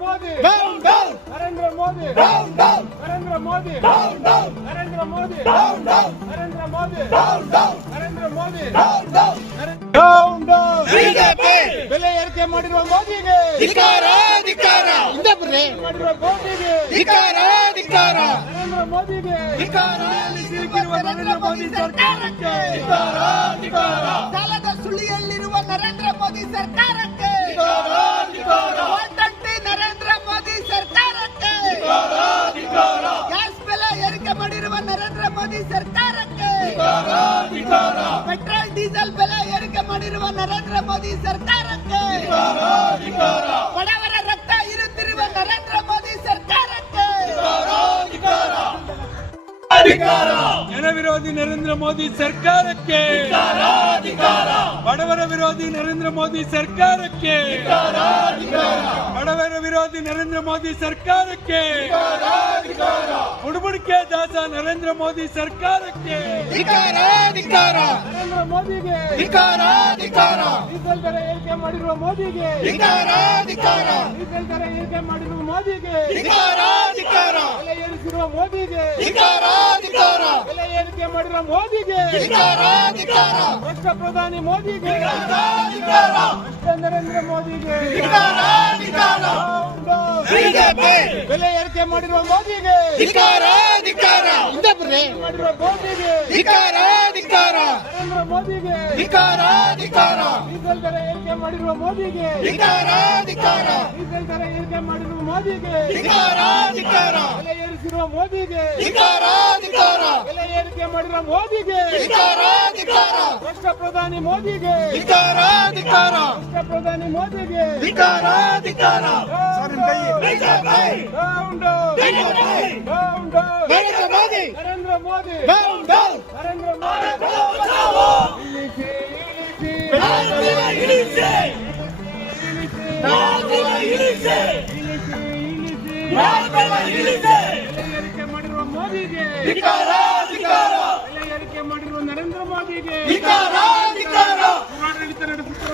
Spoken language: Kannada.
Modi down down Narendra Modi down down Narendra Modi down down Narendra Modi down down Narendra Modi down down Narendra Modi down down down down BJP ಬೆಲೆ ಏರಿಕೆ ಮಾಡಿರುವ ಮೋದಿಗೆ ಧಿಕಾರ ಧಿಕಾರ ಹಿಂದೆ ಬರ್ರಿ ಮಾಡಿರುವ ಮೋದಿಗೆ ಧಿಕಾರ ಧಿಕಾರ ನರೇಂದ್ರ ಮೋದಿಗೆ ಧಿಕಾರ ಸಿಲುಕಿರುವ ನರೇಂದ್ರ ಮೋದಿ ಸರ್ಕಾರಕ್ಕೆ ಧಿಕಾರ ಧಿಕಾರ ಸಾಲದ ಸುಳಿಯಲ್ಲಿರುವ ನರೇಂದ್ರ ಮೋದಿ ಸರ್ಕಾರ ಮೋದಿ ಸರ್ಕಾರಕ್ಕೆ. ಧಿಕಾರ ಪೆಟ್ರೋಲ್ ಡೀಸೆಲ್ ಬೆಲೆ ಏರಿಕೆ ಮಾಡಿರುವ ನರೇಂದ್ರ ಮೋದಿ ಸರ್ಕಾರಕ್ಕೆ. ಧಿಕಾರ ಬಡವರ ರಕ್ತ ಇರುತ್ತಿರುವ ನರೇಂದ್ರ ಮೋದಿ ಸರ್ಕಾರಕ್ಕೆ. ಧಿಕಾರ ಜನ ವಿರೋಧಿ ನರೇಂದ್ರ ಮೋದಿ ಸರ್ಕಾರಕ್ಕೆ. ಬಡವರ ವಿರೋಧಿ ನರೇಂದ್ರ ಮೋದಿ ಸರ್ಕಾರಕ್ಕೆ. ಬಡವರ ವಿರೋಧಿ ನರೇಂದ್ರ ಮೋದಿ ಸರ್ಕಾರಕ್ಕೆ. ಬುಡಬುಡಿಕೆ ದಾಸ ನರೇಂದ್ರ ಮೋದಿ ಸರ್ಕಾರಕ್ಕೆ. ಧಿಕಾರ ನರೇಂದ್ರ ಮೋದಿಗೆ. ಧಿಕಾರ ಧಿಕಾರ. ಡೀಸೆಲ್ ದರ ಏರಿಕೆ ಮಾಡಿರುವ ಮೋದಿಗೆ? ಧಿಕಾರ ಧಿಕಾರ. ಡೀಸೆಲ್ ದರ ಏರಿಕೆ ಮಾಡಿರುವ ಮೋದಿಗೆ? ಧಿಕಾರ ಧಿಕಾರ. ಬೆಲೆ ಏರಿಸಿರುವ ಮೋದಿಗೆ. ಧಿಕಾರ ಧಿಕಾರ. ಬೆಲೆ ಏರಿಕೆ ಮಾಡಿರುವ ಮೋದಿಗೆ. ಧಿಕಾರ ಧಿಕಾರ. ರಾಷ್ಟ್ರ ಪ್ರಧಾನಿ ಮೋದಿಗೆ ನರೇಂದ್ರ ಮೋದಿಗೆ. Down, down. ಬೆಲೆ ಏರಿಕೆ ಮಾಡಿರುವ ಮೋದಿಗೆ. ಧಿಕಾರ ಧಿಕಾರ ಹಿಂದೆ ಬರ್ರಿ. ಧಿಕಾರ ಧಿಕಾರ ಮೋದಿಗೆ ಧಿಕಾರ ಧಿಕಾರ ಡೀಸೆಲ್ ದರ ಏರಿಕೆ ಮಾಡಿರುವ ಮೋದಿಗೆ ಧಿಕಾರ ಧಿಕಾರ ಡೀಸೆಲ್ ದರ ಏರಿಕೆ ಮಾಡಿರುವ ಮೋದಿಗೆ ಧಿಕಾರ ಧಿಕಾರ ಬೆಲೆ ಏರಿಸಿರುವ ಮೋದಿಗೆ ಧಿಕಾರ ಧಿಕಾರ ಬೆಲೆ ಏರಿಕೆ ಮಾಡಿರುವ ಮೋದಿಗೆ ಧಿಕಾರ ಧಿಕಾರ ಭ್ರಷ್ಟ ಪ್ರಧಾನಿ ಮೋದಿಗೆ ಧಿಕಾರ ಧಿಕಾರ ಭ್ರಷ್ಟ ಪ್ರಧಾನಿ ಮೋದಿಗೆ ಧಿಕಾರ ಧಿಕಾರ ಸರ್ ನಿಮ್ಮ ಕೈ BJP Down, down. Narendra Modi Narendra Modi down down Narendra Modi ಇಳಿಸಿ,